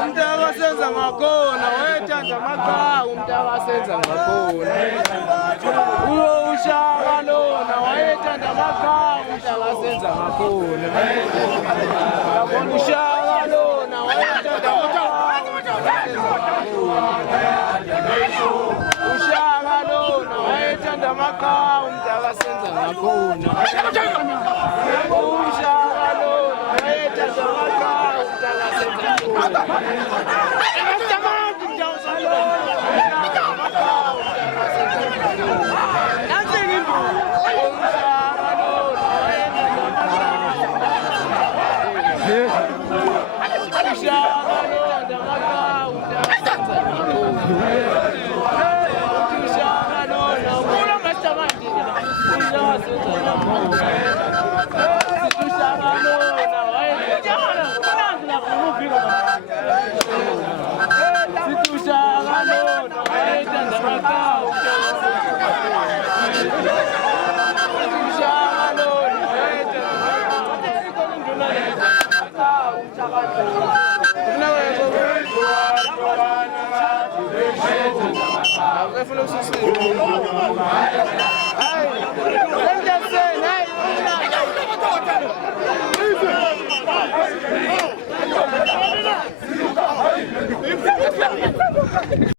Umtakasenza ngakhona wayethanda amaqhawe umtakasenza ngakhona uyo ushaka lona wayethanda amaqhawe umtakasenza ngakhona yabona ushaka lona wayethanda amaqhawe ushaka lona wayethanda amaqhawe umtakasenza ngakhona ushaka lona wayethanda amaqhawe umtakasenza